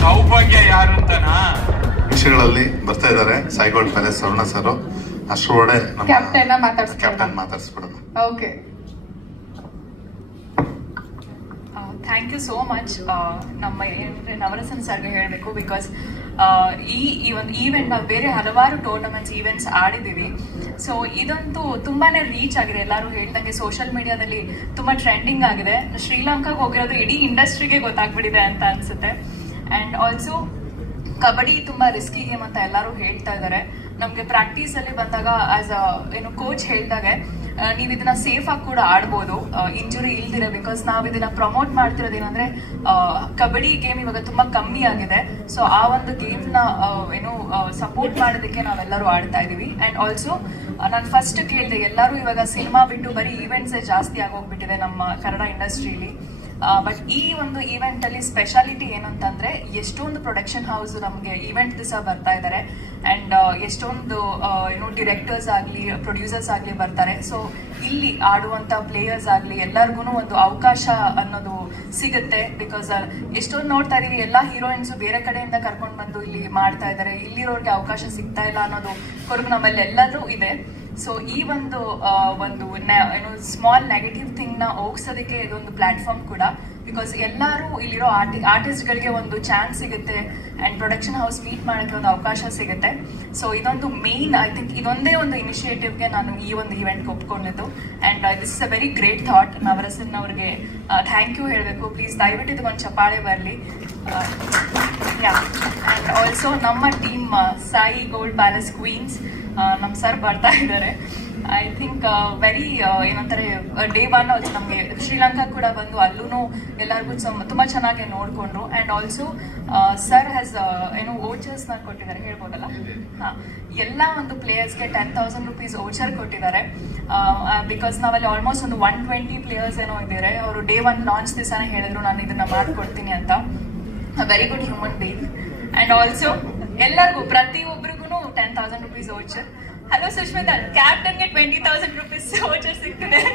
ಸೌಭಾಗ್ಯ ಯಾರು ಅಂತನಾ? ವಿಷಯಗಳಲ್ಲಿ ಬರ್ತಾ ಇದ್ದಾರೆ ಸೈಗೋಲ್ಡ್ ಪ್ಯಾಲೇಸ್ ಅರುಣ ಸರ್. ಅಷ್ಟರೊಳಗೆ Captain ನ ಮಾತಾಡ್ಸ್ಬಿಡೋಣ. Captain ಮಾತಾಡ್ಸ್ಬಿಡೋಣ okay thank you so much ನಮ್ಮ ಏನಂದ್ರೆ ನವರಸನ್ ಸರ್ಗೆ ಹೇಳಬೇಕು ಬಿಕಾಸ್ ಈ ಈ ಒಂದು ಈವೆಂಟ್ ನಾವು ಬೇರೆ ಹಲವಾರು ಟೂರ್ನಮೆಂಟ್ಸ್ ಈವೆಂಟ್ಸ್ ಆಡಿದ್ದೀವಿ. ಸೊ ಇದಂತೂ ತುಂಬಾನೇ ರೀಚ್ ಆಗಿದೆ. ಎಲ್ಲರೂ ಹೇಳ್ದಂಗೆ ಸೋಷಿಯಲ್ ಮೀಡಿಯಾದಲ್ಲಿ ತುಂಬಾ ಟ್ರೆಂಡಿಂಗ್ ಆಗಿದೆ. ಶ್ರೀಲಂಕಾಗೆ ಹೋಗಿರೋದು ಇಡೀ ಇಂಡಸ್ಟ್ರಿಗೆ ಗೊತ್ತಾಗ್ಬಿಟ್ಟಿದೆ ಅಂತ ಅನ್ಸುತ್ತೆ. ಆ್ಯಂಡ್ ಆಲ್ಸೋ ಕಬಡ್ಡಿ ತುಂಬಾ ರಿಸ್ಕಿ ಗೇಮ್ ಅಂತ ಎಲ್ಲರೂ ಹೇಳ್ತಾ ಇದ್ದಾರೆ. ನಮಗೆ ಪ್ರಾಕ್ಟೀಸ್ ಅಲ್ಲಿ ಬಂದಾಗ ಆಸ್ ಅ ಏನು ಕೋಚ್ ಹೇಳ್ದಾಗೆ ನೀವ್ ಇದನ್ನ ಸೇಫ್ ಆಗಿ ಕೂಡ ಆಡ್ಬೋದು. ಇಂಜುರಿ ಇಲ್ದಿರ ಬಿಕಾಸ್ ನಾವು ಇದನ್ನ ಪ್ರಮೋಟ್ ಮಾಡ್ತಿರೋದು ಏನಂದ್ರೆ ಆ, ಕಬಡ್ಡಿ ಗೇಮ್ ಇವಾಗ ತುಂಬಾ ಕಮ್ಮಿ ಆಗಿದೆ. ಸೊ ಆ ಒಂದು ಗೇಮ್ನ ಏನು ಸಪೋರ್ಟ್ ಮಾಡೋದಕ್ಕೆ ನಾವೆಲ್ಲರೂ ಆಡ್ತಾ ಇದೀವಿ. ಅಂಡ್ ಆಲ್ಸೋ ನಾನು ಫಸ್ಟ್ ಕೇಳಿದೆ ಎಲ್ಲರೂ ಇವಾಗ ಸಿನಿಮಾ ಬಿಟ್ಟು ಬರೀ ಈವೆಂಟ್ಸೇ ಜಾಸ್ತಿ ಆಗೋಗ್ಬಿಟ್ಟಿದೆ ನಮ್ಮ ಕನ್ನಡ ಇಂಡಸ್ಟ್ರಿಲಿ ಬಟ್ ಈ ಒಂದು ಈವೆಂಟ್ ಅಲ್ಲಿ ಸ್ಪೆಷಾಲಿಟಿ ಏನಂತಂದ್ರೆ ಎಷ್ಟೊಂದು ಪ್ರೊಡಕ್ಷನ್ ಹೌಸ್ ನಮಗೆ ಈವೆಂಟ್ ದಿವಸ ಬರ್ತಾ ಇದ್ದಾರೆ ಅಂಡ್ ಎಷ್ಟೊಂದು ಏನು ಡಿರೆಕ್ಟರ್ಸ್ ಆಗಲಿ ಪ್ರೊಡ್ಯೂಸರ್ಸ್ ಆಗಲಿ ಬರ್ತಾರೆ. ಸೊ ಇಲ್ಲಿ ಆಡುವಂತ ಪ್ಲೇಯರ್ಸ್ ಆಗಲಿ ಎಲ್ಲರಿಗೂ ಒಂದು ಅವಕಾಶ ಅನ್ನೋದು ಸಿಗುತ್ತೆ. ಬಿಕಾಸ್ ಎಷ್ಟೊಂದು ನೋಡ್ತಾ ಇದೀವಿ ಎಲ್ಲ ಹೀರೋಯಿನ್ಸ್ ಬೇರೆ ಕಡೆಯಿಂದ ಕರ್ಕೊಂಡು ಬಂದು ಇಲ್ಲಿ ಮಾಡ್ತಾ ಇದ್ದಾರೆ ಇಲ್ಲಿರೋರಿಗೆ ಅವಕಾಶ ಸಿಗ್ತಾ ಇಲ್ಲ ಅನ್ನೋದು ಕೊರಗು ನಮ್ಮಲ್ಲಿ ಎಲ್ಲರೂ ಇದೆ. ಸೊ ಈ ಒಂದು ಒಂದು ಏನು ಸ್ಮಾಲ್ ನೆಗೆಟಿವ್ ಥಿಂಗ್ನ ಹೋಗ್ಸೋದಕ್ಕೆ ಇದೊಂದು ಪ್ಲಾಟ್ಫಾರ್ಮ್ ಕೂಡ. ಬಿಕಾಸ್ ಎಲ್ಲರೂ ಇಲ್ಲಿರೋ ಆರ್ಟಿ ಆರ್ಟಿಸ್ಟ್ಗಳಿಗೆ ಒಂದು ಚಾನ್ಸ್ ಸಿಗುತ್ತೆ ಆ್ಯಂಡ್ ಪ್ರೊಡಕ್ಷನ್ ಹೌಸ್ ಮೀಟ್ ಮಾಡೋಕ್ಕೆ ಒಂದು ಅವಕಾಶ ಸಿಗುತ್ತೆ. ಸೊ ಇದೊಂದು ಮೇನ್ ಐ ಥಿಂಕ್ ಇದೊಂದೇ ಒಂದು ಇನಿಷಿಯೇಟಿವ್ಗೆ ನಾನು ಈ ಒಂದು ಇವೆಂಟ್ಗೆ ಒಪ್ಕೊಂಡಿದ್ದು. And this is a very great thought Navarasan ಅವ್ರಿಗೆ ಥ್ಯಾಂಕ್ ಯು ಹೇಳಬೇಕು. ಪ್ಲೀಸ್ ದಯವಿಟ್ಟು ಇದಕ್ಕೊಂದು ಚಪಾಳೆ ಬರಲಿ. ಆ್ಯಂಡ್ ಆಲ್ಸೋ ನಮ್ಮ team Sai gold palace queens ನಮ್ಮ ಸರ್ ಬರ್ತಾ ಇದ್ದಾರೆ ಐ ಥಿಂಕ್ ವೆರಿ ಏನಂತಾರೆ ಡೇ ಒನ್ ಆಲ್ಸೋ ನಮಗೆ ಶ್ರೀಲಂಕಾ ಕೂಡ ಬಂದು ಅಲ್ಲೂ ಎಲ್ಲರಿಗೂ ತುಂಬ ಚೆನ್ನಾಗಿ ನೋಡಿಕೊಂಡ್ರು. ಆ್ಯಂಡ್ ಆಲ್ಸೋ ಸರ್ ಹ್ಯಾಸ್ ಏನು ಓಚರ್ಸ್ನ ಕೊಟ್ಟಿದ್ದಾರೆ, ಹೇಳ್ಬೋದಲ್ಲ? ಹಾಂ, ಎಲ್ಲ ಒಂದು ಪ್ಲೇಯರ್ಸ್ಗೆ ಟೆನ್ ತೌಸಂಡ್ ರುಪೀಸ್ ಓಚರ್ ಕೊಟ್ಟಿದ್ದಾರೆ. ಬಿಕಾಸ್ ನಾವಲ್ಲಿ ಆಲ್ಮೋಸ್ಟ್ ಒಂದು ಒನ್ ಟ್ವೆಂಟಿ ಪ್ಲೇಯರ್ಸ್ ಏನೋ ಇದ್ದಾರೆ ಅವರು ಡೇ ಒನ್ ಲಾಂಚ್ ದಿವಸನೇ ಹೇಳಿದ್ರು, ನಾನು ಇದನ್ನ ಮಾಡ್ಕೊಡ್ತೀನಿ ಅಂತ. Very good human being and also ಎಲ್ಲರಿಗೂ ಪ್ರತಿಯೊಬ್ಬರಿಗೂ thousand rupees voucher hello Sushmita ಕ್ಯಾಪ್ಟನ್ಗೆ twenty thousand rupees voucher ಸಿಗ್ತದೆ.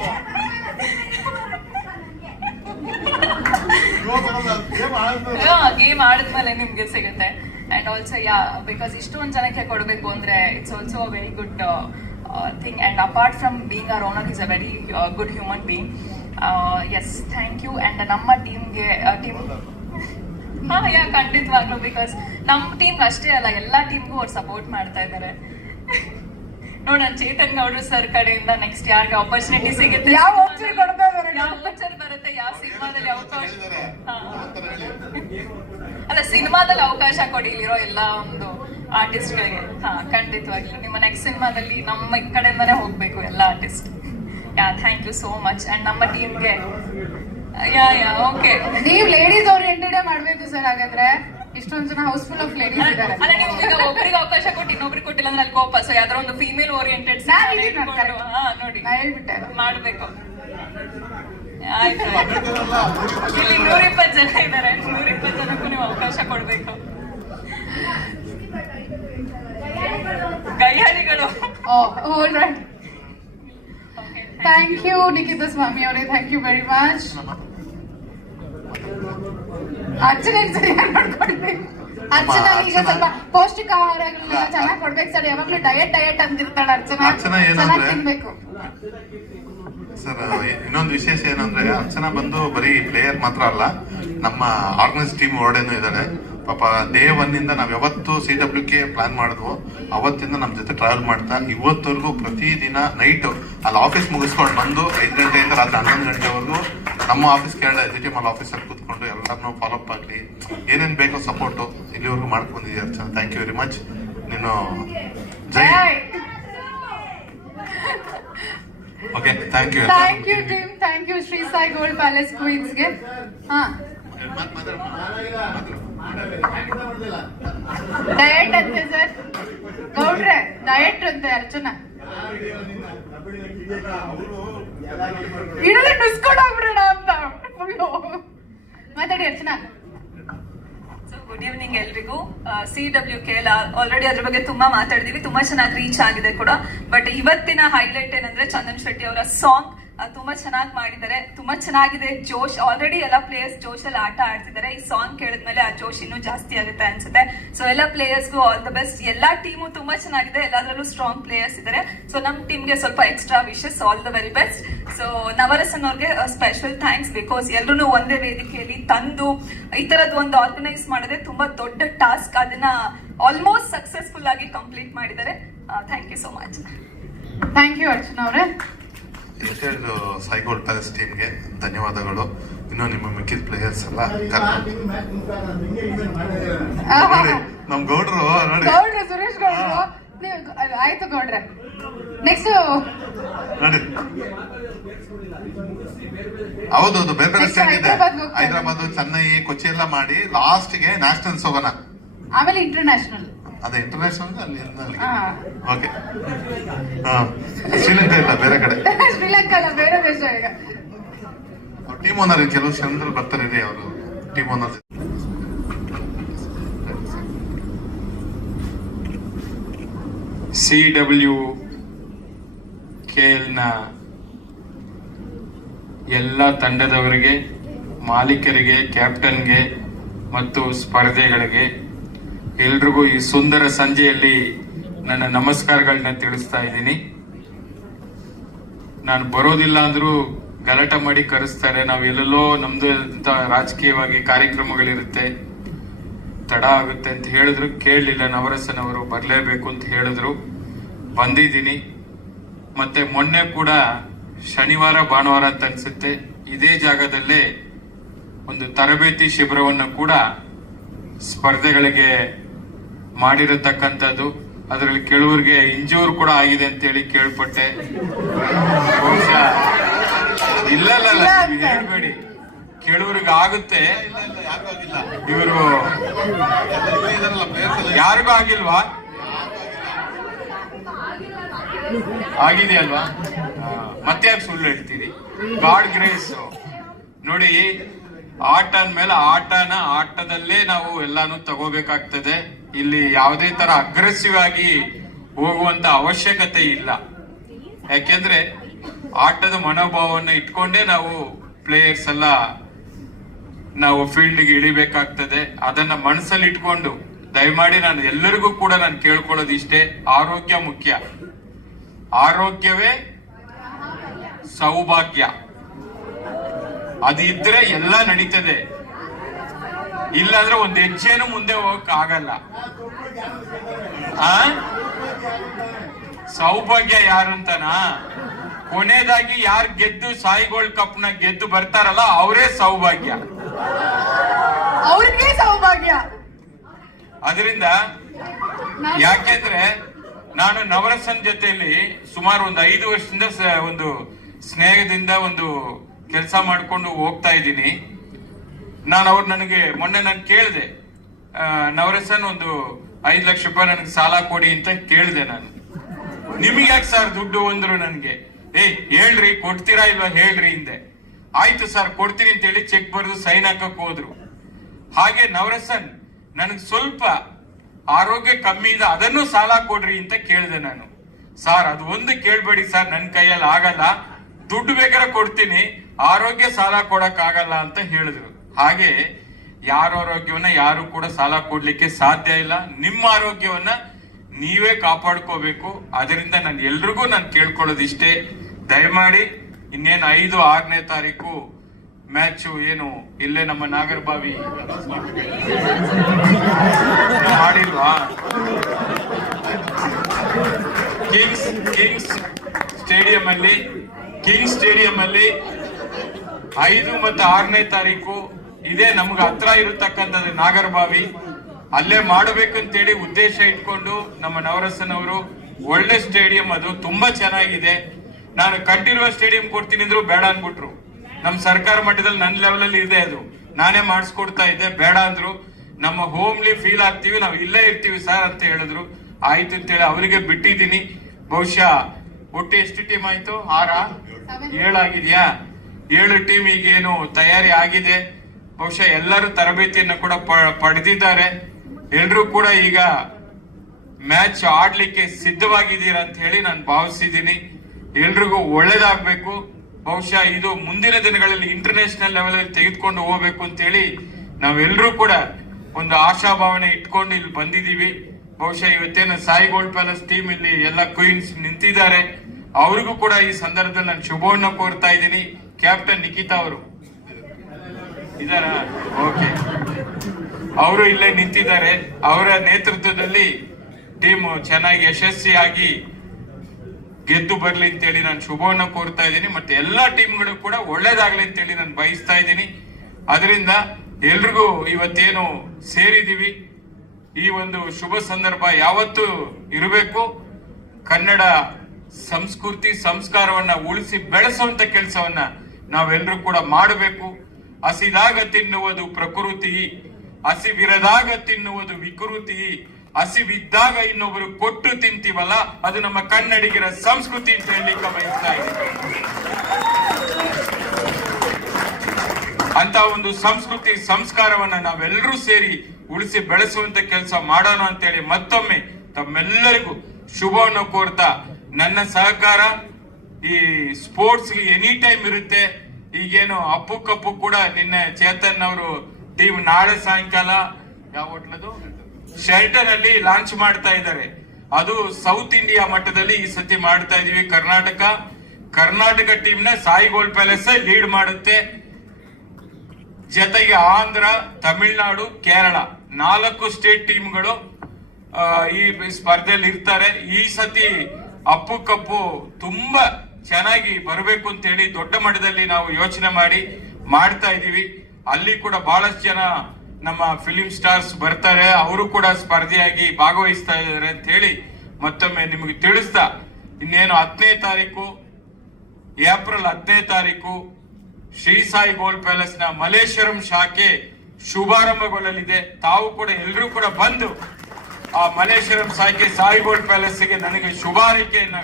ಗೇಮ್ ಆಡಿದ್ಮೇಲೆ ನಿಮ್ಗೆ ಸಿಗುತ್ತೆ. ಅಂಡ್ ಆಲ್ಸೋ ಯಾ ಬಿಕಾಸ್ ಇಷ್ಟೊಂದು ಜನಕ್ಕೆ ಕೊಡಬೇಕು ಅಂದ್ರೆ it's also a very good thing and apart from being our owner is a very good human being as thank you and ನಮ್ಮ ಟೀಮ್ಗೆ team ಹಾ ಯಾ ಖಂಡಿತವಾಗ್ಲು ಬಿಕಾಸ್ ನಮ್ಮ ಟೀಮ್ ಅಷ್ಟೇ ಅಲ್ಲ ಎಲ್ಲಾ ಟೀಮ್ಗೂ ಅವ್ರು ಸಪೋರ್ಟ್ ಮಾಡ್ತಾ ಇದ್ದಾರೆ ನೋಡೋಣ ಚೇತನ್ ಗೌಡ್ರು ಸರ್ ಕಡೆಯಿಂದ ನೆಕ್ಸ್ಟ್ ಯಾರಿಗೆ ಆಪರ್ಚುನಿಟಿ ಸಿಗುತ್ತೆ? ಯಾವ? ಯಾವ ಬರುತ್ತೆ? ಯಾವ ಸಿನಿಮಾದಲ್ಲಿ ಅವಕಾಶ ಹಾ. ಅಲ್ಲ ಸಿನಿಮಾದಲ್ಲಿ ಅವಕಾಶ ಕೊಡಿ ಇಲ್ಲಿರೋ ಎಲ್ಲ ಒಂದು ಆರ್ಟಿಸ್ಟ್ಗಳಿಗೆ ಹಾ ಖಂಡಿತವಾಗ್ಲಿ. ನಿಮ್ಮ ನೆಕ್ಸ್ಟ್ ಸಿನಿಮಾದಲ್ಲಿ ನಮ್ಮ ಈ ಕಡೆಯಿಂದಾನೇ ಹೋಗ್ಬೇಕು ಎಲ್ಲ artist yeah thank you so much and ನಮ್ಮ ಟೀಮ್ಗೆ ಓಕೆ ನೀವು ಲೇಡೀಸ್ ಓರಿಯೆಂಟೆಡ್ ಮಾಡಬೇಕು ಸರ್ ಹಾಗಾದ್ರೆ. ಇಷ್ಟೊಂದು ಜನ ಹೌಸ್ಫುಲ್ ಆಫ್ ಲೇಡೀಸ್ ಇದ್ದಾರೆ. ಅಲ್ಲ ನೀವು ಈಗ ಒಬ್ಬರಿಗೆ ಅವಕಾಶ ಕೊಟ್ಟು ಇನ್ನೊಬ್ರಿಗೆ ಕೊಟ್ಟಿಲ್ಲ ಅಂದ್ರೆ ಅಲ್ಲಿ ಕೋಪ ಸೊ ಯಾವ್ದಾರ ಒಂದು ಫೀಮೇಲ್ ಓರಿಯೆಂಟೆಡ್ ನಾನ್ ಇದೀನಿ ನಾನು ಹಾ ನೋಡಿ. ಹೇಳ್ಬಿಟ್ಟೆ ಮಾಡ್ಬೇಕು. ಆಯ್ತು ಇಲ್ಲಿ ನೂರ ಇಪ್ಪತ್ತು ಜನ ಇದ್ದಾರೆ. ನೂರ ಇಪ್ಪತ್ತು ಜನಕ್ಕೂ ನೀವು ಅವಕಾಶ ಕೊಡ್ಬೇಕು. ಗೈಯಾಳಿಗಳು all right thank you Nikhita Swami ಅವರೇ. ಥ್ಯಾಂಕ್ ಯು ವೆರಿ ಮಚ್ ಅರ್ಚನೆ ಸರಿಯಾಗಿ ನೋಡ್ಕೊಡ್ಬೇಕು ಅರ್ಚನಾ ಈಗ ಸ್ವಲ್ಪ ಪೌಷ್ಟಿಕ ಆಹಾರಗಳನ್ನ ಚೆನ್ನಾಗಿ ಕೊಡ್ಬೇಕು ಸರ್. ಯಾವಾಗ್ಲೂ ಡಯಟ್ ಡಯಟ್ ಅಂತಿರ್ತಾಳೆ ಅರ್ಚನಾ ಅರ್ಚನಾ ಏನಂದ್ರೆ- ಚೆನ್ನಾಗಿ ತಿನ್ಬೇಕು. ಸರ್ ಇನ್ನೊಂದು ವಿಶೇಷ ಏನಂದ್ರೆ ಅರ್ಚನಾ ಬಂದು ಬರೀ ಪ್ಲೇಯರ್ ಮಾತ್ರ ಅಲ್ಲ ನಮ್ಮ ಆರ್ಗನೈಸ್ ಟೀಮ್ ಹೊರಡೇನು ಇದ್ದಾರೆ ಪಾಪ ಡೇ ಒನ್ ಇಂದ ನಾವ್ ಯಾವತ್ತು ಸಿ ಡಬ್ಲ್ಯೂ ಕೆ ಪ್ಲಾನ್ ಮಾಡಿದ್ವು. ಅವತ್ತಿಂದ ನಮ್ ಜೊತೆ ಟ್ರಾವೆಲ್ ಮಾಡ್ತಾ ಇವತ್ತವರೆಗೂ ಪ್ರತಿದಿನ ನೈಟ್ ಅಲ್ಲಿ ಆಫೀಸ್ ಮುಗಿಸ್ಕೊಂಡು ಬಂದು ಐದು ಗಂಟೆಯಿಂದ ರಾತ್ರಿ ಹನ್ನೊಂದು ಗಂಟೆವರೆಗೂ ನಮ್ಮ office Kerala S T L ಆಫೀಸಲ್ಲಿ ಕೂತ್ಕೊಂಡು ಎಲ್ಲರನ್ನೂ ಫಾಲೋ ಅಪ್ ಆಗಲಿ. ಏನೇನ್ ಬೇಕೋ ಸಪೋರ್ಟು ಇಲ್ಲಿವರೆಗೂ ಮಾಡ್ಕೊಂಡಿದ್ದೀವಿ Archana. Thank you very much ನೀನು ಜೈ okay thank you thank you team thank you Shri Sai gold palace ಕ್ವೀನ್ಸ್ಗೆ ಹಾ. ಡಯಟ್ ಅಂತೆ ಸರ್ ಗೌಡ್ರೆ ಡಯಟ್ ಅಂತೆ ಅರ್ಚನಾ ಇಡಲಿ ಡಿಸ್ಕೌಂಟ್ ಹೋಗ್ಬಿಡೋಣ ಅಂತ ಫುಲ್ಲು ಮಾತಾಡಿ ಅರ್ಚನಾ. ಗುಡ್ ಈವ್ನಿಂಗ್ ಎಲ್ರಿಗೂ. ಸಿ ಡಬ್ಲ್ಯೂ ಕೆ ಆಲ್ರೆಡಿ ಅದ್ರ ಬಗ್ಗೆ ತುಂಬಾ ಮಾತಾಡಿದೀವಿ. ತುಂಬಾ ಚೆನ್ನಾಗಿ ರೀಚ್ ಆಗಿದೆ ಕೂಡ. ಬಟ್ ಇವತ್ತಿನ ಹೈಲೈಟ್ ಏನಂದ್ರೆ ಚಂದನ್ ಶೆಟ್ಟಿ ಅವರ ಸಾಂಗ್ ತುಂಬಾ ಚೆನ್ನಾಗಿ ಮಾಡಿದ್ದಾರೆ. ತುಂಬಾ ಚೆನ್ನಾಗಿದೆ. ಜೋಶ್ ಆಲ್ರೆಡಿ ಎಲ್ಲ ಪ್ಲೇಯರ್ಸ್ ಜೋಶಲ್ಲಿ ಆಟ ಆಡ್ತಿದ್ದಾರೆ. ಈ ಸಾಂಗ್ ಕೇಳಿದ್ಮೇಲೆ ಆ ಜೋಶ್ ಇನ್ನೂ ಜಾಸ್ತಿ ಆಗುತ್ತೆ ಅನ್ಸುತ್ತೆ. ಸೊ ಎಲ್ಲ ಪ್ಲೇಯರ್ಸ್ಗೂ ಆಲ್ ದ ಬೆಸ್ಟ್ ಎಲ್ಲಾ ಟೀಮು ತುಂಬಾ ಚೆನ್ನಾಗಿದೆ. ಎಲ್ಲದರಲ್ಲೂ ಸ್ಟ್ರಾಂಗ್ ಪ್ಲೇಯರ್ಸ್ ಇದ್ದಾರೆ ಸೊ ನಮ್ಮ ಟೀಮ್ಗೆ ಸ್ವಲ್ಪ extra wishes all the very best so Navarasan ಅವ್ರಿಗೆ ಸ್ಪೆಷಲ್ ಥ್ಯಾಂಕ್ಸ್ ಬಿಕಾಸ್ ಎಲ್ಲರೂ ಒಂದೇ ವೇದಿಕೆಯಲ್ಲಿ ತಂದು, ಈ ತರದ್ ಒಂದು ಆರ್ಗನೈಸ್ ಮಾಡಿದ್ರೆ ತುಂಬಾ ದೊಡ್ಡ ಟಾಸ್ಕ್ ಅದನ್ನ ಆಲ್ಮೋಸ್ಟ್ ಸಕ್ಸಸ್ಫುಲ್ ಆಗಿ ಕಂಪ್ಲೀಟ್ ಮಾಡಿದ್ದಾರೆ. Thank you so much thank you Archana ಅವರೇ. ಯುನೈಟೆಡ್ ಸೈಗೋಲ್ಡ್ ಪ್ಯಾಲೇಸ್ ಟೀಮ್ಗೆ ಧನ್ಯವಾದಗಳು. ಇನ್ನು ನಿಮ್ಮ ಮಿಕ್ಕಿದ ಪ್ಲೇಯರ್ಸ್ ಎಲ್ಲ ನೋಡಿ ನಮ್ ಗೌಡ್ರು ನೋಡಿ. ಗೌಡ್ರು ಸುರೇಶ್ ಗೌಡ್ರು. ನೀವು ಆಯ್ತು ಗೌಡ್ರೆ. ನೆಕ್ಸ್ಟ್ ನೋಡಿ. ಹೌದೌದು ಬೇರೆ ಬೇರೆ ಸ್ಟೇಟ್ ಇದೆ. ಹೈದರಾಬಾದ್ ಚೆನ್ನೈ ಕೊಚ್ಚಿ ಎಲ್ಲ ಮಾಡಿ ಲಾಸ್ಟ್ಗೆ ನ್ಯಾಷನಲ್ಸ್ ಹೋಗೋಣ. ಆಮೇಲೆ ಇಂಟರ್ನ್ಯಾಷನಲ್ ಅದೇ ಇಂಟರ್ನ್ಯಾಷನಲ್ ಅಲ್ಲಿ ಹಾ. ಓಕೆ ಹಾ. ಶ್ರೀಲಂಕಾ ಇಲ್ಲ ಬೇರೆ ಕಡೆ. ಶ್ರೀಲಂಕಾ ಬೇರೆ ದೇಶ ಈಗ. ಟೀಮ್ ಓನರ್ ಕೆಲವು ಕ್ಷಣದಲ್ಲಿ ಬರ್ತಾರೆ ರೀ ಅವರು team owner C W K ಎಲ್ನ ಎಲ್ಲ ತಂಡದವರಿಗೆ ಮಾಲೀಕರಿಗೆ ಕ್ಯಾಪ್ಟನ್ಗೆ ಮತ್ತು ಸ್ಪರ್ಧೆಗಳಿಗೆ ಎಲ್ರಿಗೂ ಈ ಸುಂದರ ಸಂಜೆಯಲ್ಲಿ ನನ್ನ ನಮಸ್ಕಾರಗಳನ್ನ ತಿಳಿಸ್ತಾ ಇದ್ದೀನಿ. ನಾನು ಬರೋದಿಲ್ಲ ಅಂದ್ರೂ ಗಲಾಟೆ ಮಾಡಿ ಕರೆಸ್ತಾರೆ. ನಾವು ಎಲ್ಲೆಲ್ಲೋ ನಮ್ದು ಅಂತ ರಾಜಕೀಯವಾಗಿ ಕಾರ್ಯಕ್ರಮಗಳಿರುತ್ತೆ, ತಡ ಆಗುತ್ತೆ ಅಂತ ಹೇಳಿದ್ರು. ಕೇಳಲಿಲ್ಲ ನವರಸನ್ ಅವರು ಬರಲೇಬೇಕು ಅಂತ ಹೇಳಿದ್ರು. ಬಂದಿದ್ದೀನಿ. ಮತ್ತೆ ಮೊನ್ನೆ ಕೂಡ ಶನಿವಾರ, ಭಾನುವಾರ ಅಂತ ಅನ್ಸುತ್ತೆ. ಇದೇ ಜಾಗದಲ್ಲೇ ಒಂದು ತರಬೇತಿ ಶಿಬಿರವನ್ನು ಕೂಡ ಸ್ಪರ್ಧೆಗಳಿಗೆ ಮಾಡಿರತಕ್ಕಂಥದ್ದು ಅದರಲ್ಲಿ ಕೆಲವರಿಗೆ ಇಂಜೂರ್ ಕೂಡ ಆಗಿದೆ ಅಂತೇಳಿ ಕೇಳ್ಪಟ್ಟೆ. ಬಹುಶಃ ಇಲ್ಲ ಇಲ್ಲ, ಇಲ್ಲ ನೀವು ಹೇಳ್ಬೇಡಿ. ಕೆಲವ್ರಿಗೆ ಆಗುತ್ತೆ. ಇವರು ಯಾರಿಗೂ ಆಗಿಲ್ವಾ? ಆಗಿದೆಯಲ್ವಾ? ಅಲ್ವಾ ಮತ್ತೆ ಯಾಕೆ ಸುಳ್ಳು ಹೇಳ್ತೀರಿ? God grace. ನೋಡಿ ಆಟ ಅಂದ್ಮೇಲೆ ಆಟನ ಆಟದಲ್ಲೇ ನಾವು ಎಲ್ಲಾನು ತಗೋಬೇಕಾಗ್ತದೆ. ಇಲ್ಲಿ ಯಾವುದೇ ತರ ಅಗ್ರೆಸಿವ್ ಆಗಿ ಹೋಗುವಂತ ಅವಶ್ಯಕತೆ ಇಲ್ಲ. ಯಾಕೆಂದ್ರೆ ಆಟದ ಮನೋಭಾವವನ್ನು ಇಟ್ಕೊಂಡೇ ನಾವು ಪ್ಲೇಯರ್ಸ್ ಎಲ್ಲ ನಾವು ಫೀಲ್ಡ್ಗೆ ಇಳಿಬೇಕಾಗ್ತದೆ. ಅದನ್ನ ಮನಸ್ಸಲ್ಲಿ ಇಟ್ಕೊಂಡು ದಯಮಾಡಿ ನಾನು ಎಲ್ಲರಿಗೂ ಕೂಡ ನಾನು ಕೇಳ್ಕೊಳ್ಳೋದು ಇಷ್ಟೇ, ಆರೋಗ್ಯ ಮುಖ್ಯ. ಆರೋಗ್ಯವೇ ಸೌಭಾಗ್ಯ. ಅದು ಇದ್ರೆ ಎಲ್ಲ ನಡೀತದೆ. ಇಲ್ಲಾಂದ್ರೆ ಒಂದ್ ಹೆಜ್ಜೆನು ಮುಂದೆ ಹೋಗಕ್ ಆಗಲ್ಲ ಆ? ಸೌಭಾಗ್ಯ ಯಾರು ಅಂತನಾ? ಕೊನೆಯದಾಗಿ ಯಾರು ಗೆದ್ದು ಸಾಯಿ ಗೋಲ್ಡ್ ಕಪ್ನ ಗೆದ್ದು ಬರ್ತಾರಲ್ಲ ಅವರೇ ಸೌಭಾಗ್ಯ. ಅವ್ರಿಗೆ ಸೌಭಾಗ್ಯ. ಅದರಿಂದ ಯಾಕೆಂದ್ರೆ ನಾನು ನವರಸನ್ ಜೊತೆಯಲ್ಲಿ ಸುಮಾರು ಒಂದು ಐದು ವರ್ಷದಿಂದ ಒಂದು ಸ್ನೇಹದಿಂದ ಒಂದು ಕೆಲಸ ಮಾಡಿಕೊಂಡು ಹೋಗ್ತಾ ಇದ್ದೀನಿ. ನಾನು ಅವ್ರು ನನಗೆ ಮೊನ್ನೆ ನಾನು ಕೇಳಿದೆ ನವರಸನ್ ಒಂದು ಐದು ಲಕ್ಷ ರೂಪಾಯಿ ನನಗೆ ಸಾಲ ಕೊಡಿ ಅಂತ ಕೇಳಿದೆ ನಾನು. ನಿಮಗೆ ಯಾಕೆ ಸರ್ ದುಡ್ಡು ಅಂದ್ರು ನನಗೆ? ಏ, ಹೇಳ್ರಿ, ಕೊಡ್ತೀರಾ ಇಲ್ವಾ ಹೇಳ್ರಿ ಹಿಂದೆ. ಆಯ್ತು ಸರ್ ಕೊಡ್ತೀನಿ ಅಂತ ಹೇಳಿ ಚೆಕ್ ಬರೆದು ಸೈನ್ ಹಾಕಕ್ ಹೋದ್ರು. ಹಾಗೆ ನವರಸನ್ ನನಗೆ ಸ್ವಲ್ಪ ಆರೋಗ್ಯ ಕಮ್ಮಿ ಇದೆ ಅದನ್ನು ಸಾಲ ಕೊಡ್ರಿ ಅಂತ ಕೇಳಿದೆ ನಾನು. ಸರ್ ಅದು ಒಂದು ಕೇಳ್ಬೇಡಿ ಸರ್ ನನ್ನ ಕೈಯಲ್ಲಿ ಆಗಲ್ಲ. ದುಡ್ಡು ಬೇಕಾದ್ರೆ ಕೊಡ್ತೀನಿ, ಆರೋಗ್ಯ ಸಾಲ ಕೊಡಕ್ ಆಗಲ್ಲ ಅಂತ ಹೇಳಿದ್ರು. ಹಾಗೆ ಯಾರ ಆರೋಗ್ಯವನ್ನ ಯಾರು ಕೂಡ ಸಾಲ ಕೊಡ್ಲಿಕ್ಕೆ ಸಾಧ್ಯ ಇಲ್ಲ. ನಿಮ್ಮ ಆರೋಗ್ಯವನ್ನ ನೀವೇ ಕಾಪಾಡ್ಕೋಬೇಕು. ಅದರಿಂದ ನಾನು ಎಲ್ರಿಗೂ ನಾನು ಕೇಳ್ಕೊಳ್ಳೋದು ಇಷ್ಟೇ ದಯಮಾಡಿ ಇನ್ನೇನು ಐದು, ಆರನೇ ತಾರೀಕು ಮ್ಯಾಚು ಏನು ಇಲ್ಲೇ ನಮ್ಮ ನಾಗರಬಾವಿ ಮಾಡಿಲ್ವಾ? ಕಿಂಗ್ಸ್ ಕಿಂಗ್ಸ್ ಸ್ಟೇಡಿಯಂ ಅಲ್ಲಿ ಕಿಂಗ್ಸ್ ಸ್ಟೇಡಿಯಂ ಅಲ್ಲಿ ಐದು ಮತ್ತು ಆರನೇ ತಾರೀಕು ಇದೇ ನಮ್ಗೆ ಹತ್ರ ಇರತಕ್ಕಂಥದ್ದು ನಾಗರಬಾವಿ. ಅಲ್ಲೇ ಮಾಡಬೇಕಂತೇಳಿ ಉದ್ದೇಶ ಇಟ್ಕೊಂಡು ನಮ್ಮ ನವರಸನವರು ಒಳ್ಳೆ ಸ್ಟೇಡಿಯಂ ಅದು, ತುಂಬಾ ಚೆನ್ನಾಗಿದೆ. ನಾನು ಕಟ್ಟಿರುವ ಸ್ಟೇಡಿಯಂ ಕೊಡ್ತೀನಿ ಅಂದ್ರು ಬೇಡ ಅನ್ಬಿಟ್ರು ನಮ್ಮ ಸರ್ಕಾರ ಮಟ್ಟದಲ್ಲಿ ನನ್ನ ಲೆವೆಲ್ ಅಲ್ಲಿ ಇದೆ ಅದು. ನಾನೇ ಮಾಡಿಸ್ಕೊಡ್ತಾ ಇದ್ದೆ, ಬೇಡ ಅಂದ್ರು. ನಮ್ಮ ಹೋಮ್ಲಿ ಫೀಲ್ ಆಗ್ತೀವಿ, ನಾವು ಇಲ್ಲೇ ಇರ್ತೀವಿ ಸರ್ ಅಂತ ಹೇಳಿದ್ರು. ಆಯ್ತು ಅಂತೇಳಿ ಅವರಿಗೆ ಬಿಟ್ಟಿದ್ದೀನಿ. ಬಹುಶಃ ಒಟ್ಟು ಎಷ್ಟು ಟೀಮ್ ಆಯ್ತು? ಆರ? ಏಳಾಗಿದ್ಯಾ? ಏಳು ಟೀಮ್ ಈಗೇನು ತಯಾರಿ ಆಗಿದೆ. ಬಹುಶಃ ಎಲ್ಲರೂ ತರಬೇತಿಯನ್ನು ಕೂಡ ಪಡೆದಿದ್ದಾರೆ. ಎಲ್ಲರೂ ಕೂಡ ಈಗ ಮ್ಯಾಚ್ ಆಡ್ಲಿಕ್ಕೆ ಸಿದ್ಧವಾಗಿದ್ದೀರಾ ಅಂತ ಹೇಳಿ ನಾನು ಭಾವಿಸಿದ್ದೀನಿ. ಎಲ್ರಿಗೂ ಒಳ್ಳೇದಾಗಬೇಕು. ಬಹುಶಃ ಇದು ಮುಂದಿನ ದಿನಗಳಲ್ಲಿ ಇಂಟರ್ನ್ಯಾಷನಲ್ ಲೆವೆಲ್ ಅಲ್ಲಿ ತೆಗೆದುಕೊಂಡು ಹೋಗ್ಬೇಕು ಅಂತೇಳಿ ನಾವೆಲ್ಲರೂ ಕೂಡ ಒಂದು ಆಶಾಭಾವನೆ ಇಟ್ಕೊಂಡು ಇಲ್ಲಿ ಬಂದಿದ್ದೀವಿ. ಬಹುಶಃ ಇವತ್ತೇನು ಸಾಯಿ ಗೋಲ್ಡ್ ಪ್ಯಾಲೇಸ್ ಟೀಮ್ ಇಲ್ಲಿ ಎಲ್ಲ ಕ್ವೀನ್ಸ್ ನಿಂತಿದ್ದಾರೆ. ಅವ್ರಿಗೂ ಕೂಡ ಈ ಸಂದರ್ಭದಲ್ಲಿ ನಾನು ಶುಭವನ್ನು ಕೋರ್ತಾ ಇದ್ದೀನಿ. ಕ್ಯಾಪ್ಟನ್ ನಿಖಿತಾ ಅವರು. ಇದಾರ? ಓಕೆ ಅವರು ಇಲ್ಲೇ ನಿಂತಿದ್ದಾರೆ. ಅವರ ನೇತೃತ್ವದಲ್ಲಿ ಟೀಮ್ ಚೆನ್ನಾಗಿ ಯಶಸ್ವಿಯಾಗಿ ಗೆದ್ದು ಬರ್ಲಿ ಅಂತೇಳಿ ನಾನು ಶುಭವನ್ನು ಕೋರ್ತಾ ಇದ್ದೀನಿ. ಮತ್ತೆ ಎಲ್ಲಾ ಟೀಮ್ಗಳು ಕೂಡ ಒಳ್ಳೇದಾಗ್ಲಿ ಅಂತೇಳಿ ನಾನು ಬಯಸ್ತಾ ಇದ್ದೀನಿ. ಅದರಿಂದ ಎಲ್ರಿಗೂ ಇವತ್ತೇನು ಸೇರಿದೀವಿ ಈ ಒಂದು ಶುಭ ಸಂದರ್ಭ ಯಾವತ್ತೂ ಇರಬೇಕು. ಕನ್ನಡ ಸಂಸ್ಕೃತಿ ಸಂಸ್ಕಾರವನ್ನ ಉಳಿಸಿ ಬೆಳೆಸುವಂತ ಕೆಲಸವನ್ನ ನಾವೆಲ್ಲರೂ ಕೂಡ ಮಾಡಬೇಕು. ಹಸಿದಾಗ ತಿನ್ನುವುದು ಪ್ರಕೃತಿ, ಹಸಿವಿರದಾಗ ತಿನ್ನುವುದು ವಿಕೃತಿ, ಹಸಿವಿದ್ದಾಗ ಇನ್ನೊಬ್ರು ಕೊಟ್ಟು ತಿಂತೀವಲ್ಲ, ಅದು ನಮ್ಮ ಕನ್ನಡಿಗರ ಸಂಸ್ಕೃತಿ ಅಂತ ಹೇಳಲಿಕ್ಕೆ ಬಯಸ್ತಾ ಇದೆ ಅಂತ ಒಂದು ಸಂಸ್ಕೃತಿ, ಸಂಸ್ಕಾರವನ್ನ ನಾವೆಲ್ಲರೂ ಸೇರಿ ಉಳಿಸಿ ಬೆಳೆಸುವಂತ ಕೆಲಸ ಮಾಡೋಣ ಅಂತೇಳಿ ಮತ್ತೊಮ್ಮೆ ತಮ್ಮೆಲ್ಲರಿಗೂ ಶುಭವನ್ನು ಕೋರ್ತಾ ನನ್ನ ಸಹಕಾರ ಈ ಸ್ಪೋರ್ಟ್ಸ್ ಎನಿ ಟೈಮ್ ಇರುತ್ತೆ. ಈಗೇನು ಅಪ್ಪು ಕಪ್ಪು ಕೂಡ ನಿನ್ನೆ ಚೇತನ್ ಅವರು ಟೀಮ್ ನಾಳೆ ಸಾಯಂಕಾಲ ಯಾವ ಹೋಟ್ಲದು ಶೆಲ್ಟರ್ ಅಲ್ಲಿ ಲಾಂಚ್ ಮಾಡ್ತಾ ಇದ್ದಾರೆ. ಅದು ಸೌತ್ ಇಂಡಿಯಾ ಮಟ್ಟದಲ್ಲಿ ಈ ಸತಿ ಮಾಡ್ತಾ ಇದೀವಿ. ಕರ್ನಾಟಕ ಕರ್ನಾಟಕ ಟೀಮ್ನ ಸಾಯಿ ಗೋಲ್ಡ್ ಪ್ಯಾಲೇಸ್ ಲೀಡ್ ಮಾಡುತ್ತೆ. ಜೊತೆಗೆ ಆಂಧ್ರ, ತಮಿಳುನಾಡು, ಕೇರಳ ನಾಲ್ಕು ಸ್ಟೇಟ್ ಟೀಮ್ಗಳು ಈ ಸ್ಪರ್ಧೆಯಲ್ಲಿ ಇರ್ತಾರೆ. ಈ ಸತಿ ಅಪ್ಪು ಕಪ್ಪು ತುಂಬಾ ಚೆನ್ನಾಗಿ ಬರಬೇಕು ಅಂತ ಹೇಳಿ ದೊಡ್ಡ ಮಟ್ಟದಲ್ಲಿ ನಾವು ಯೋಚನೆ ಮಾಡಿ ಮಾಡ್ತಾ ಇದೀವಿ ಅಲ್ಲಿ ಕೂಡ ಬಹಳಷ್ಟು ಜನ ನಮ್ಮ ಫಿಲಿಂ ಸ್ಟಾರ್ಸ್ ಬರ್ತಾರೆ. ಅವರು ಕೂಡ ಸ್ಪರ್ಧೆಯಾಗಿ ಭಾಗವಹಿಸ್ತಾ ಇದ್ದಾರೆ ಅಂತ ಹೇಳಿ ಮತ್ತೊಮ್ಮೆ ನಿಮಗೆ ತಿಳಿಸ್ತಾ ಇನ್ನೇನು ಹತ್ತನೇ ತಾರೀಕು, ಏಪ್ರಿಲ್ ಹತ್ತನೇ ತಾರೀಕು ಶ್ರೀ ಸಾಯಿ ಗೋಲ್ಡ್ ಪ್ಯಾಲೇಸ್ನ ಮಲೇಶ್ವರಂ ಶಾಖೆ ಶುಭಾರಂಭಗೊಳ್ಳಲಿದೆ. ತಾವು ಕೂಡ ಎಲ್ಲರೂ ಕೂಡ ಬಂದು ಆ ಮಲೇಶ್ವರಂ ಶಾಖೆ ಸಾಯಿ ಗೋಲ್ಡ್ ಪ್ಯಾಲೇಸ್ಗೆ ನನಗೆ ಶುಭಾರೈಕೆಯನ್ನ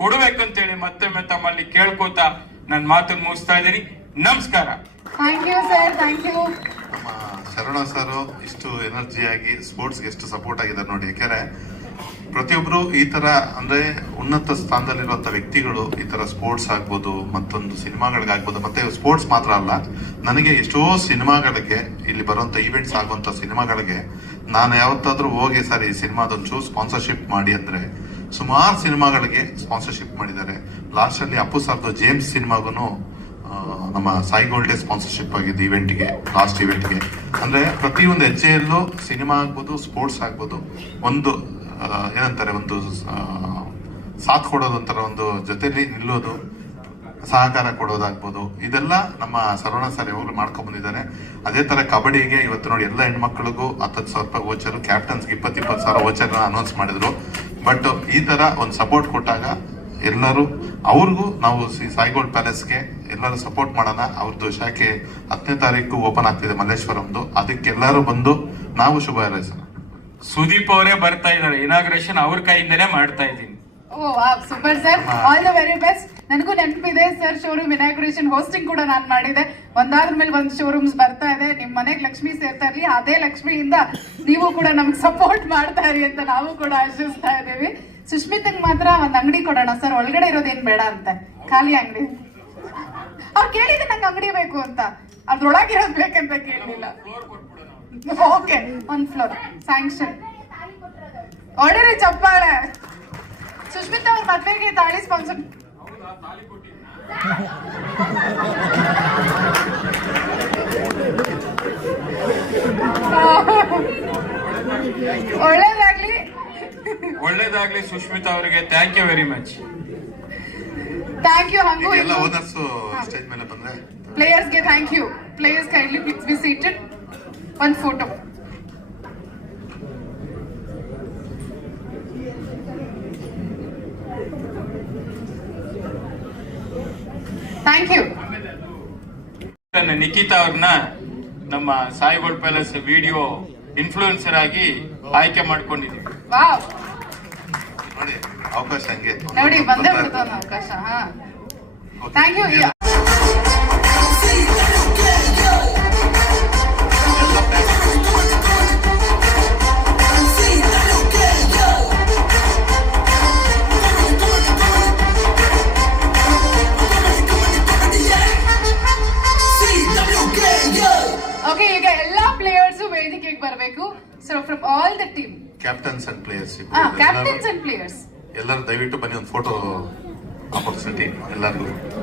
ಕೊಡಬೇಕಂತೇಳಿ ಮತ್ತೊಮ್ಮೆ ತಮ್ಮಲ್ಲಿ ಕೇಳ್ಕೊತಾ ನನ್ನ ಮಾತನ್ನು ಮುಗಿಸ್ತಾ ಇದ್ದೀನಿ. ನಮಸ್ಕಾರ. Thank you sir thank you ನಮ್ಮ ಶರಣ ಸರ್ ಇಷ್ಟು ಎನರ್ಜಿಯಾಗಿ ಸ್ಪೋರ್ಟ್ಸ್ಗೆ ಎಷ್ಟು ಸಪೋರ್ಟ್ ಆಗಿದ್ದಾರೆ ನೋಡಿ. ಯಾಕೆಂದ್ರೆ ಪ್ರತಿಯೊಬ್ಬರು ಈ ತರ ಅಂದ್ರೆ ಉನ್ನತ ಸ್ಥಾನದಲ್ಲಿರುವಂತ ವ್ಯಕ್ತಿಗಳು ಈ ತರ ಸ್ಪೋರ್ಟ್ಸ್ ಆಗ್ಬೋದು ಮತ್ತೊಂದು ಸಿನಿಮಾಗಳಿಗಾಗ್ಬೋದು ಮತ್ತೆ ಸ್ಪೋರ್ಟ್ಸ್ ಮಾತ್ರ ಅಲ್ಲ ನನಗೆ ಎಷ್ಟೋ ಸಿನಿಮಾಗಳಿಗೆ ಇಲ್ಲಿ ಬರುವಂತ ಈವೆಂಟ್ಸ್ ಆಗುವಂತ ಸಿನಿಮಾಗಳಿಗೆ ನಾನು ಯಾವತ್ತಾದ್ರೂ ಹೋಗಿ ಸರ್ ಈ ಸಿನಿಮಾದೊಂಚು ಸ್ಪಾನ್ಸರ್ಶಿಪ್ ಮಾಡಿ ಅಂದ್ರೆ ಸುಮಾರು ಸಿನಿಮಾಗಳಿಗೆ ಸ್ಪಾನ್ಸರ್ಶಿಪ್ ಮಾಡಿದ್ದಾರೆ. ಲಾಸ್ಟಲ್ಲಿ ಅಪ್ಪು ಸರ್ದು ಜೇಮ್ಸ್ ಸಿನಿಮಾಗೂ ನಮ್ಮ ಸಾಯಿ ಗೋಲ್ಡೆ ಸ್ಪಾನ್ಸರ್ಶಿಪ್ ಆಗಿದ್ದು ಇವೆಂಟ್ಗೆ ಲಾಸ್ಟ್ ಇವೆಂಟ್ಗೆ ಅಂದ್ರೆ ಪ್ರತಿಯೊಂದು ಹೆಜ್ಜೆಯಲ್ಲೂ ಸಿನಿಮಾ ಆಗ್ಬೋದು ಸ್ಪೋರ್ಟ್ಸ್ ಆಗ್ಬೋದು. ಒಂದು ಏನಂತಾರೆ, ಒಂದು ಸಾಥ್ ಕೊಡೋದು ಒಂಥರ ಒಂದು ಜೊತೆಲಿ ನಿಲ್ಲೋದು, ಸಹಕಾರ ಕೊಡೋದಾಗ್ಬೋದು. ಇದೆಲ್ಲ ನಮ್ಮ ಸರವಣ ಸರ್ ಯಾವಾಗಲೂ ಮಾಡ್ಕೊಂಡ್ ಬಂದಿದ್ದಾರೆ. ಅದೇ ತರ ಕಬಡ್ಡಿಗೆ ಇವತ್ತು ನೋಡಿ ಎಲ್ಲ ಹೆಣ್ಮಕ್ಳಿಗೂ ಹತ್ತತ್ತು ಸಾವಿರ ರೂಪಾಯಿ ವೋಚರ್ ಕ್ಯಾಪ್ಟನ್ಸ್ಗೆ ಇಪ್ಪತ್ತು ಇಪ್ಪತ್ತು ಸಾವಿರ ವೋಚರ್ ಅನೌನ್ಸ್ ಮಾಡಿದ್ರು. ಬಟ್ ಈ ತರ ಒಂದು ಸಪೋರ್ಟ್ ಕೊಟ್ಟಾಗ ಎಲ್ಲರೂ ಅವ್ರಿಗೂ ನಾವು ಸಿ- ಸಾಯಿಗೋಲ್ಡ್ ಪ್ಯಾಲೇಸ್ಗೆ ಎಲ್ಲರೂ ಸಪೋರ್ಟ್ ಮಾಡೋಣ. ಅವ್ರದ್ದು ಶಾಖೆ ಹತ್ತನೇ ತಾರೀಕು ಓಪನ್ ಆಗ್ತಿದೆ ಮಲ್ಲೇಶ್ವರಂದು. ಅದಕ್ಕೆ ಎಲ್ಲರೂ ಬಂದು ನಾವು ಶುಭ ಹಾರೈಸೋಣ. ಸುದೀಪ್ ಅವರೇ ಬರ್ತಾ ಇದ್ದಾರೆ. ಇನಾಗ್ರೇಷನ್ ಅವ್ರ ಕೈಯಿಂದನೇ ಮಾಡ್ತಾ ಇದ್ದೀನಿ. ಓ super sir all the very best ನನಗೂ ನೆನಪಿದೆ ಸರ್ ಶೋರೂಮ್ ಇನಾಗ್ರೇಷನ್ ಹೋಸ್ಟಿಂಗ್ ಕೂಡ ನಾನು ಮಾಡಿದೆ. ಒಂದಾದ ಮೇಲೆ ಒಂದು ಶೋರೂಮ್ಸ್ ಬರ್ತಾ ಇದೆ. ನಿಮ್ ಮನೆಗೆ ಲಕ್ಷ್ಮಿ ಸೇರ್ತಾ ಇರ್ಲಿ, ಅದೇ ಲಕ್ಷ್ಮಿಯಿಂದ ನೀವು ಕೂಡ ನಮ್ಗೆ ಸಪೋರ್ಟ್ ಮಾಡ್ತಾ ಇರಿ ಅಂತ ನಾವು ಕೂಡ ಆಶಿಸ್ತಾ ಇದ್ದೀವಿ. ಸುಷ್ಮಿತಂಗ್ ಮಾತ್ರ ಒಂದು ಅಂಗಡಿ ಕೊಡೋಣ ಸರ್, ಒಳಗಡೆ ಇರೋದೇನ್ ಬೇಡ ಅಂತ. ಖಾಲಿ ಅಂಗಡಿ. ಅವ್ರು ಕೇಳಿದ್ರೆ ನಂಗೆ ಅಂಗಡಿ ಬೇಕು ಅಂತ. ಅದ್ರೊಳಗಿರೋದ್ ಬೇಕಂತ ಕೇಳಲಿಲ್ಲ. ಓಕೆ, ಒಂದ್ ಫ್ಲೋರ್ ಸ್ಯಾಂಕ್ಷನ್ ಆರ್ಡರ್ ಚಪ್ಪಾಳೆ. ಸುಷ್ಮಿತಾ ಅವ್ರ ಮದ್ವೆಗೆ ತಾಳಿ ಸ್ಪಾನ್ಸರ್ ಒಳ್ಳೇದಾಗ್ಲಿ. ಒಳ್ಳೇದಾಗ್ಲಿ ಸುಷ್ಮಿತಾ ಅವರಿಗೆ. Thank you very much thank you ಹಂಗು ಎಲ್ಲ ಓನರ್ಸ್ ಸ್ಟೇಜ್ ಮೇಲೆ ಬಂದ್ರೆ. ಪ್ಲೇಯರ್ಸ್ಗೆ thank you players kindly please be seated ಒಂದು ಫೋಟೋ ಥ್ಯಾಂಕ್ ಯು ನನ್ನ ನಿಖಿತಾ ಅವ್ರನ್ನ ನಮ್ಮ Sai gold palace video influencer ಆಗಿ ಆಯ್ಕೆ ಮಾಡ್ಕೊಂಡಿದ್ದೀವಿ ನೋಡಿ ಅವಕಾಶ ಹಂಗೆ. ನೋಡಿ ಬಂದೇ ಬಿಡ್ತು ಅವಕಾಶ ಹಾ. ಥ್ಯಾಂಕ್ ಯು நன்றி